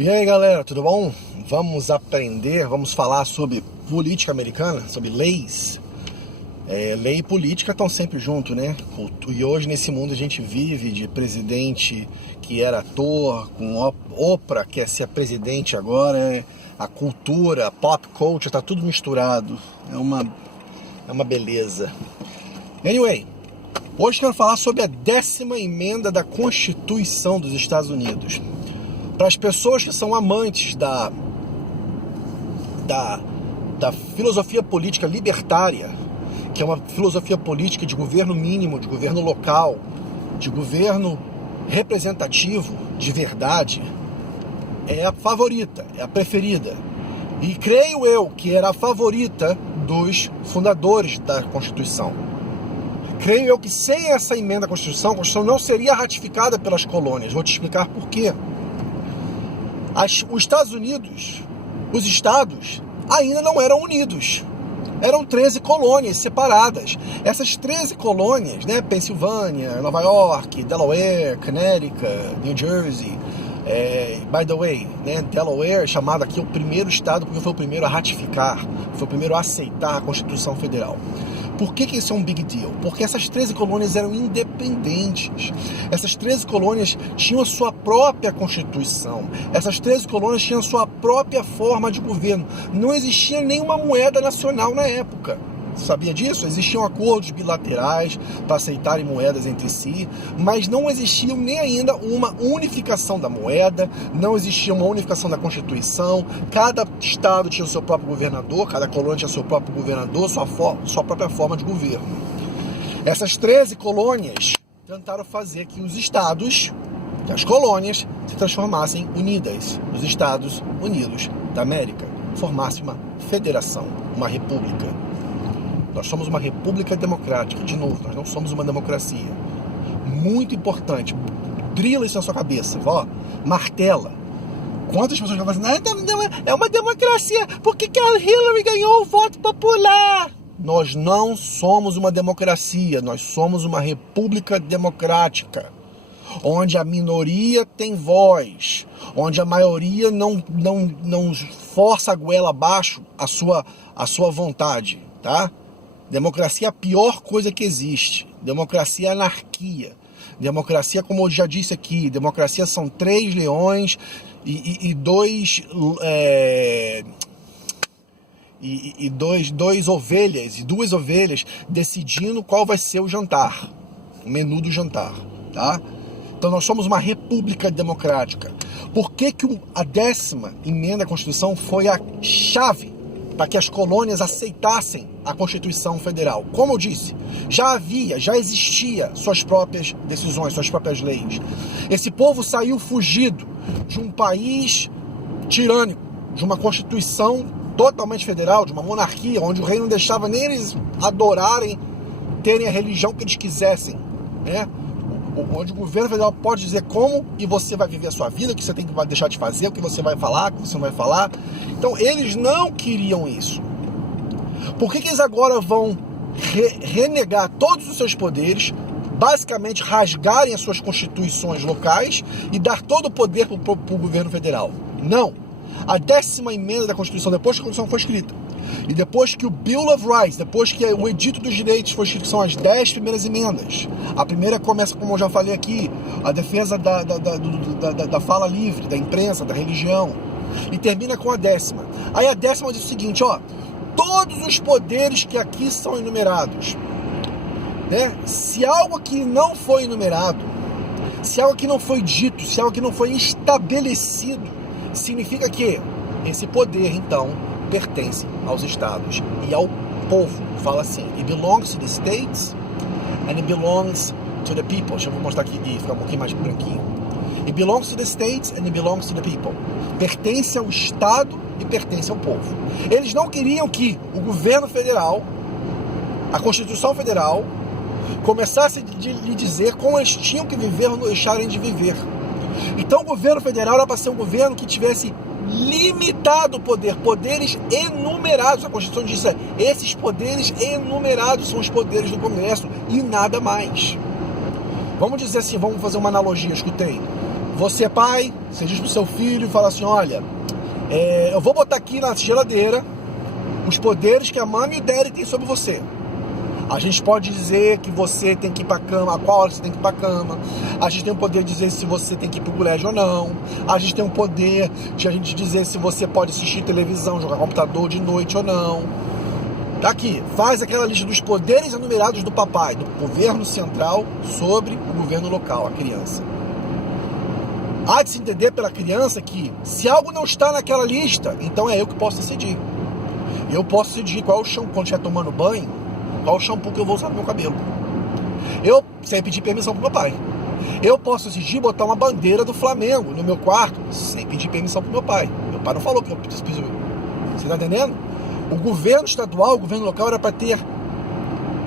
E aí galera, tudo bom? Vamos falar sobre política americana, sobre leis. Lei e política estão sempre juntos, né? E hoje nesse mundo a gente vive de presidente que era ator, com Oprah que quer ser presidente agora, a cultura, a pop culture, tá tudo misturado. É uma beleza. Anyway, hoje quero falar sobre a 10ª emenda da Constituição dos Estados Unidos. Para as pessoas que são amantes da filosofia política libertária, que é uma filosofia política de governo mínimo, de governo local, de governo representativo, de verdade, é a favorita, é a preferida. E creio eu que era a favorita dos fundadores da Constituição. Creio eu que sem essa emenda à Constituição, a Constituição não seria ratificada pelas colônias. Vou te explicar por quê. Os Estados Unidos, os estados, ainda não eram unidos. Eram 13 colônias separadas. Essas 13 colônias, né, Pensilvânia, Nova York, Delaware, Connecticut, New Jersey, by the way, né, Delaware é chamado aqui o primeiro estado porque foi o primeiro a ratificar, foi o primeiro a aceitar a Constituição Federal. Por que isso é um big deal? Porque essas 13 colônias eram independentes. Essas 13 colônias tinham a sua própria Constituição. Essas 13 colônias tinham a sua própria forma de governo. Não existia nenhuma moeda nacional na época. Sabia disso? Existiam acordos bilaterais para aceitarem moedas entre si, mas não existia nem ainda uma unificação da moeda, não existia uma unificação da Constituição. Cada estado tinha o seu próprio governador, cada colônia tinha o seu próprio governador, sua própria forma de governo. Essas 13 colônias tentaram fazer que os estados, que as colônias, se transformassem unidas. Os Estados Unidos da América formassem uma federação, uma república. Nós somos uma república democrática. De novo, nós não somos uma democracia. Muito importante. Drila isso na sua cabeça. Ó, martela. Quantas pessoas vão falar assim, é uma democracia. Por que a Hillary ganhou o voto popular? Nós não somos uma democracia. Nós somos uma república democrática. Onde a minoria tem voz. Onde a maioria não força a goela abaixo a sua vontade. Tá? Democracia é a pior coisa que existe. Democracia é anarquia. Democracia, como eu já disse aqui, democracia são 3 leões e duas ovelhas decidindo qual vai ser o jantar, o menu do jantar, tá? Então nós somos uma república democrática. Por que a 10ª emenda à Constituição foi a chave para que as colônias aceitassem a Constituição Federal? Como eu disse, já existia suas próprias decisões, suas próprias leis. Esse povo saiu fugido de um país tirânico, de uma Constituição totalmente federal, de uma monarquia, onde o rei não deixava nem eles adorarem, terem a religião que eles quisessem, né? Onde o governo federal pode dizer como e você vai viver a sua vida, o que você tem que deixar de fazer, o que você vai falar, o que você não vai falar. Então eles não queriam isso. Por que eles agora vão renegar todos os seus poderes, basicamente rasgarem as suas constituições locais e dar todo o poder para o governo federal? Não. A 10ª emenda da Constituição, depois que a Constituição foi escrita, e depois que o Bill of Rights, depois que o Edito dos Direitos foi escrito, são as 10 primeiras emendas. A primeira começa, como eu já falei aqui, a defesa da fala livre, da imprensa, da religião. E termina com a 10ª. Aí a 10ª diz o seguinte, ó, todos os poderes que aqui são enumerados, né? Se algo que não foi enumerado, se algo que não foi dito, se algo que não foi estabelecido, significa que esse poder, então, pertence aos estados e ao povo. Fala assim, it belongs to the states and it belongs to the people. Deixa eu mostrar aqui e ficar um pouquinho mais branquinho. It belongs to the states and it belongs to the people. Pertence ao estado e pertence ao povo. Eles não queriam que o governo federal, a Constituição Federal, começasse a lhe dizer como eles tinham que viver ou não deixarem de viver. Então o governo federal era para ser um governo que tivesse limitado o poder, poderes enumerados. A Constituição diz isso, esses poderes enumerados são os poderes do Congresso e nada mais. Vamos dizer assim, vamos fazer uma analogia, escutei. você pai, você diz pro seu filho e fala assim, olha, eu vou botar aqui na geladeira os poderes que a mãe e o daddy têm sobre você. A gente pode dizer que você tem que ir pra cama, a qual hora você tem que ir pra cama. A gente tem o poder de dizer se você tem que ir pro colégio ou não. A gente tem o poder de a gente dizer se você pode assistir televisão, jogar computador de noite ou não. Tá aqui, faz aquela lista dos poderes enumerados do papai, do governo central sobre o governo local, a criança. Há de se entender pela criança que se algo não está naquela lista, então é eu que posso decidir. Eu posso decidir qual é o shampoo, quando estiver tomando banho, qual o shampoo que eu vou usar no meu cabelo. Eu, sem pedir permissão pro meu pai. Eu posso decidir botar uma bandeira do Flamengo no meu quarto, sem pedir permissão pro meu pai. Meu pai não falou que eu preciso pedir. Você tá entendendo? O governo estadual, o governo local era para ter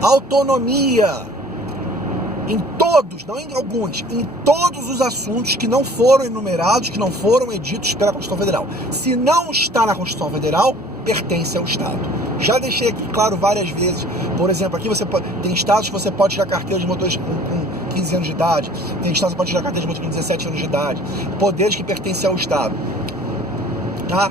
autonomia em todos, não em alguns, em todos os assuntos que não foram enumerados, que não foram editos pela Constituição Federal. Se não está na Constituição Federal, pertence ao Estado. Já deixei aqui claro várias vezes. Por exemplo, aqui você tem estados que você pode tirar carteira de motorista com 15 anos de idade. Tem estados que você pode tirar carteira de motorista com 17 anos de idade. Poderes que pertencem ao Estado. Tá?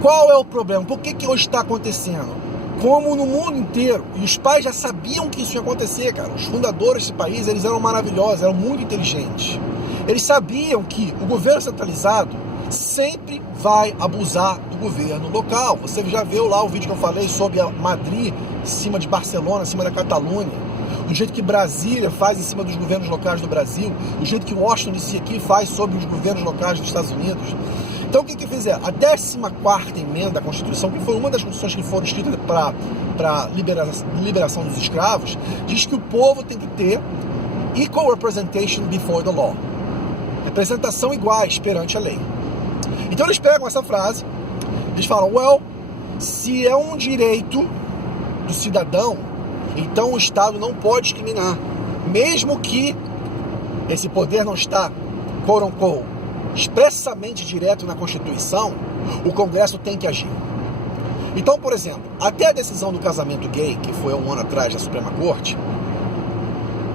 Qual é o problema? Por que hoje está acontecendo? Como no mundo inteiro, e os pais já sabiam que isso ia acontecer, cara. Os fundadores desse país, eles eram maravilhosos, eram muito inteligentes. Eles sabiam que o governo centralizado sempre vai abusar do governo local. Você já viu lá o vídeo que eu falei sobre a Madrid em cima de Barcelona, em cima da Catalunha, do jeito que Brasília faz em cima dos governos locais do Brasil, do jeito que Washington DC aqui faz sobre os governos locais dos Estados Unidos. Então o que fizeram? A 14ª emenda da Constituição, que foi uma das constituições que foram escritas para liberação dos escravos, diz que o povo tem que ter equal representation before the law. Representação iguais perante a lei. Então eles pegam essa frase, eles falam, well, se é um direito do cidadão, então o Estado não pode discriminar, mesmo que esse poder não está, quote unquote, expressamente direto na Constituição, o Congresso tem que agir. Então, por exemplo, até a decisão do casamento gay, que foi há um ano atrás da Suprema Corte,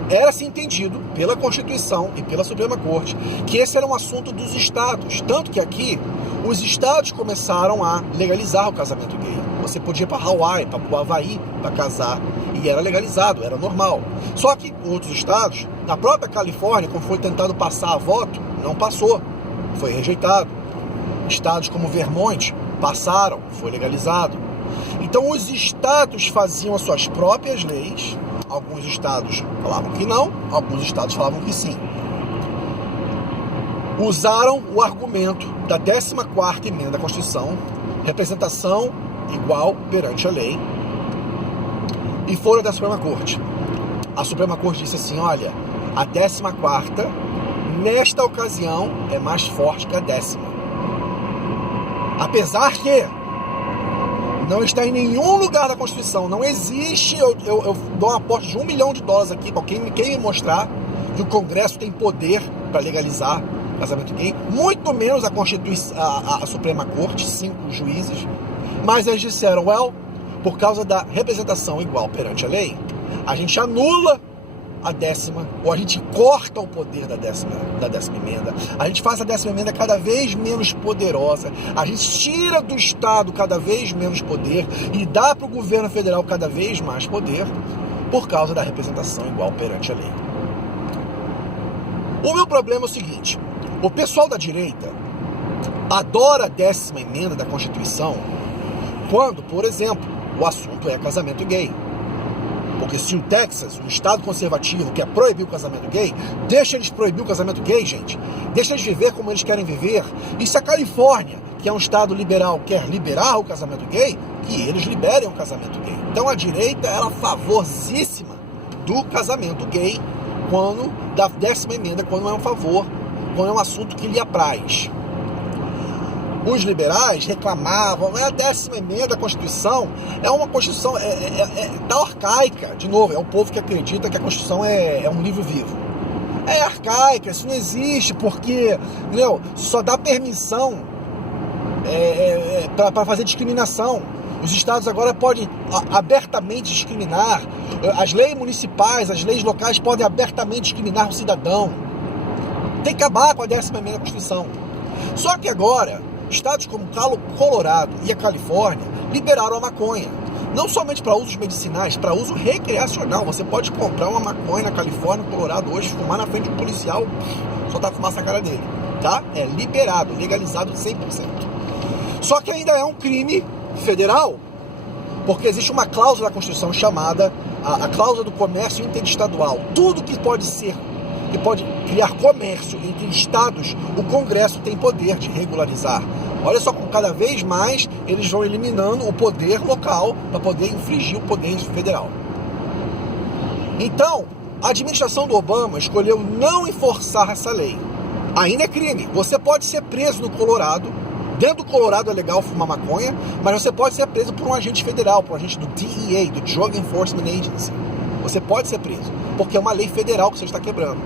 era-se entendido pela Constituição e pela Suprema Corte que esse era um assunto dos estados. Tanto que aqui, os estados começaram a legalizar o casamento gay. Você podia ir para Hawaii, para o Havaí, para casar, e era legalizado, era normal. Só que outros estados, na própria Califórnia, quando foi tentado passar a voto, não passou, foi rejeitado. Estados como Vermont passaram, foi legalizado. Então os estados faziam as suas próprias leis. Alguns estados falavam que não, alguns estados falavam que sim. Usaram o argumento da 14ª emenda da Constituição, representação igual perante a lei, e foram da Suprema Corte. A Suprema Corte disse assim, olha, a 14ª, nesta ocasião, é mais forte que a 10ª. Apesar que não está em nenhum lugar da Constituição, não existe, eu dou uma aposta de $1 milhão aqui para quem me mostrar que o Congresso tem poder para legalizar casamento gay, muito menos a Suprema Corte, 5 juízes, mas eles disseram, well, por causa da representação igual perante a lei, a gente anula a 10ª, ou a gente corta o poder da 10ª emenda, a gente faz a 10ª emenda cada vez menos poderosa, a gente tira do Estado cada vez menos poder e dá para o governo federal cada vez mais poder por causa da representação igual perante a lei. O meu problema é o seguinte, o pessoal da direita adora a 10ª emenda da Constituição quando, por exemplo, o assunto é casamento gay. Porque se o Texas, um estado conservativo, quer proibir o casamento gay, deixa eles proibir o casamento gay, gente. Deixa eles viver como eles querem viver. E se a Califórnia, que é um estado liberal, quer liberar o casamento gay, que eles liberem o casamento gay. Então a direita era favorzíssima do casamento gay quando, da 10ª emenda, quando é um favor, quando é um assunto que lhe apraz. Os liberais reclamavam, a 10ª emenda da Constituição é uma Constituição tá arcaica. De novo, é o povo que acredita que a Constituição é um livro vivo. É arcaica, isso não existe, porque, entendeu? Só dá permissão para fazer discriminação. Os estados agora podem abertamente discriminar, as leis municipais, as leis locais podem abertamente discriminar o cidadão. Tem que acabar com a 10ª emenda da Constituição. Só que agora, estados como Colorado e a Califórnia liberaram a maconha. Não somente para usos medicinais, para uso recreacional. Você pode comprar uma maconha na Califórnia, no Colorado hoje, fumar na frente de um policial, soltar fumaça na cara dele. Tá? É liberado, legalizado 100%. Só que ainda é um crime federal, porque existe uma cláusula da Constituição chamada a cláusula do comércio interestadual. Tudo que pode criar comércio entre estados, o Congresso tem poder de regularizar. Olha só, com cada vez mais eles vão eliminando o poder local para poder infringir o poder federal. Então, a administração do Obama escolheu não enforçar essa lei. Ainda é crime. Você pode ser preso no Colorado. Dentro do Colorado é legal fumar maconha, mas você pode ser preso por um agente federal, por um agente do DEA, do Drug Enforcement Agency. Você pode ser preso, porque é uma lei federal que você está quebrando.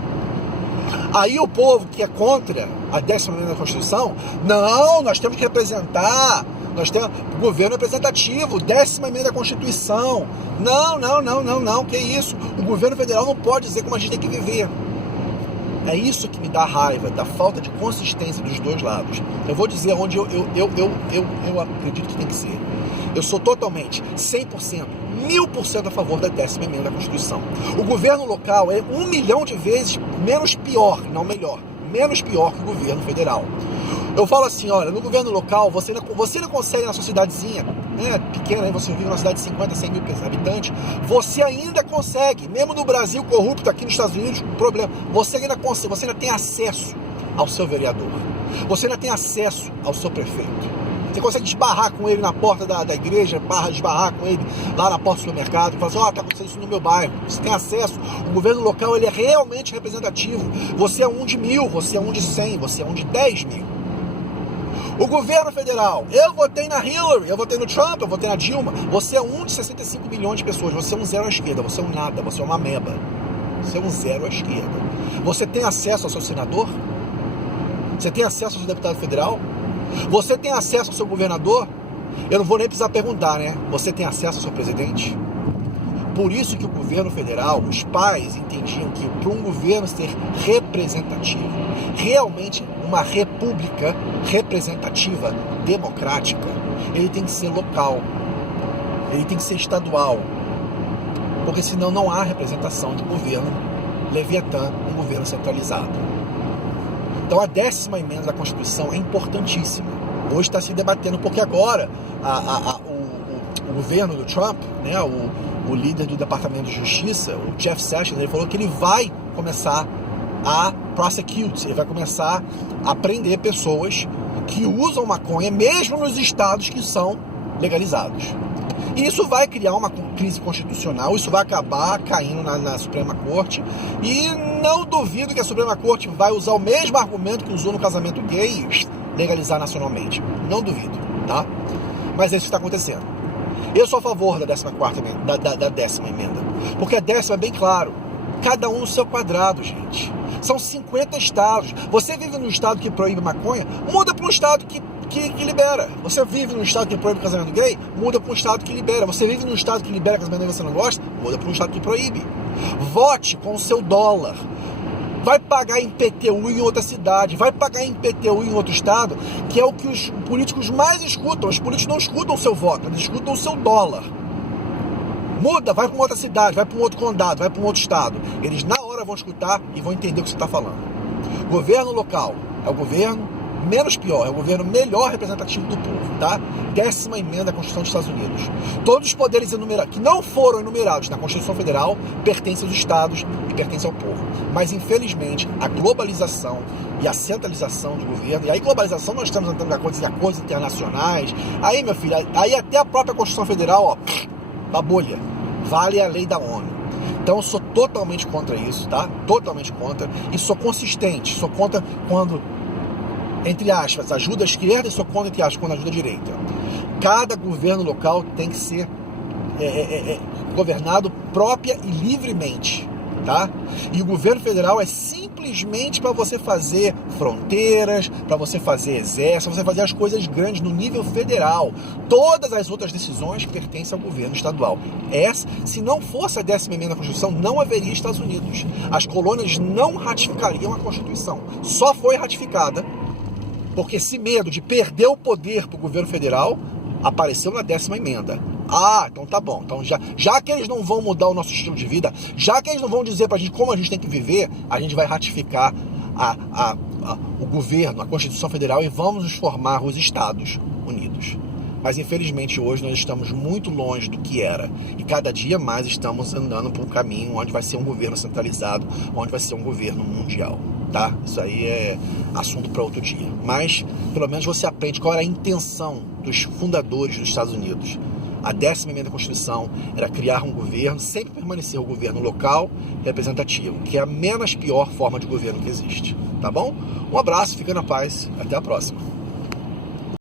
Aí o povo que é contra a 10ª emenda da Constituição, não, nós temos que representar, o governo representativo, 10ª emenda da Constituição. Não, que isso? O governo federal não pode dizer como a gente tem que viver. É isso que me dá raiva, da falta de consistência dos dois lados. Eu vou dizer onde eu acredito que tem que ser. Eu sou totalmente, 100%, 1000% a favor da 10ª emenda da Constituição. O governo local é 1 milhão de vezes menos pior, não melhor, menos pior que o governo federal. Eu falo assim, olha, no governo local, você não consegue na sua cidadezinha, pequena, aí você vive numa cidade de 50, 100 mil habitantes, você ainda consegue, mesmo no Brasil corrupto, aqui nos Estados Unidos, problema, você ainda tem acesso ao seu vereador, você ainda tem acesso ao seu prefeito. Você consegue esbarrar com ele na porta da igreja, esbarrar com ele lá na porta do supermercado, e falar assim, tá acontecendo isso no meu bairro. Você tem acesso. O governo local, ele é realmente representativo. Você é um de 1000, você é um de 100, você é um de 10 mil. O governo federal, eu votei na Hillary, eu votei no Trump, eu votei na Dilma. Você é um de 65 milhões de pessoas. Você é um zero à esquerda, você é um nada, você é uma ameba. Você é um zero à esquerda. Você tem acesso ao seu senador? Você tem acesso ao seu deputado federal? Você tem acesso ao seu governador? Eu não vou nem precisar perguntar, né? Você tem acesso ao seu presidente? Por isso que o governo federal, os pais entendiam que para um governo ser representativo, realmente uma república representativa, democrática, ele tem que ser local, ele tem que ser estadual, porque senão não há representação de um governo leviatã, um governo centralizado. Então a 10ª emenda da Constituição é importantíssima. Hoje está se debatendo, porque agora o governo do Trump, né, o líder do Departamento de Justiça, o Jeff Sessions, ele falou que ele vai começar a prosecute, ele vai começar a prender pessoas que usam maconha, mesmo nos estados que são legalizados. E isso vai criar uma crise constitucional, isso vai acabar caindo na Suprema Corte, e não duvido que a Suprema Corte vai usar o mesmo argumento que usou no casamento gay e legalizar nacionalmente. Não duvido, tá? Mas é isso que está acontecendo. Eu sou a favor da 14ª emenda, da 10ª emenda, porque a 10ª é bem claro, cada um no seu quadrado, gente. São 50 estados. Você vive num estado que proíbe maconha, muda para um estado que libera. Você vive num estado que proíbe casamento gay, muda para um estado que libera. Você vive num estado que libera casamento gay e você não gosta, muda para um estado que proíbe. Vote com o seu dólar. Vai pagar em PTU em outra cidade, vai pagar em PTU em outro estado, que é o que os políticos mais escutam. Os políticos não escutam o seu voto, eles escutam o seu dólar. Muda, vai para uma outra cidade, vai para um outro condado, vai para um outro estado. Eles na hora vão escutar e vão entender o que você está falando. Governo local é o governo menos pior, é o governo melhor representativo do povo, tá? 10ª emenda da Constituição dos Estados Unidos. Todos os poderes enumerados, que não foram enumerados na Constituição Federal, pertencem aos estados e pertencem ao povo. Mas, infelizmente, a globalização e a centralização do governo, e aí globalização nós estamos entrando em acordos internacionais, aí, meu filho, aí até a própria Constituição Federal, ó, da bolha, vale a lei da ONU. Então eu sou totalmente contra isso, tá? Totalmente contra, e sou consistente, sou contra quando, entre aspas, ajuda a esquerda, e sou contra, entre aspas, quando ajuda a direita. Cada governo local tem que ser governado própria e livremente, tá? E o governo federal é 5% simplesmente para você fazer fronteiras, para você fazer exército, para você fazer as coisas grandes no nível federal. Todas as outras decisões pertencem ao governo estadual. Se não fosse a 10ª emenda da Constituição, não haveria Estados Unidos. As colônias não ratificariam a Constituição. Só foi ratificada porque esse medo de perder o poder para o governo federal apareceu na 10ª emenda. Então tá bom. Então já que eles não vão mudar o nosso estilo de vida, já que eles não vão dizer pra gente como a gente tem que viver, a gente vai ratificar o governo, a Constituição Federal, e vamos nos formar os Estados Unidos. Mas infelizmente hoje nós estamos muito longe do que era. E cada dia mais estamos andando por um caminho onde vai ser um governo centralizado, onde vai ser um governo mundial. Tá? Isso aí é assunto para outro dia. Mas pelo menos você aprende qual era a intenção dos fundadores dos Estados Unidos. A 10ª emenda da Constituição era criar um governo, sempre permanecer o governo local representativo, que é a menos pior forma de governo que existe. Tá bom? Um abraço, fica na paz, até a próxima.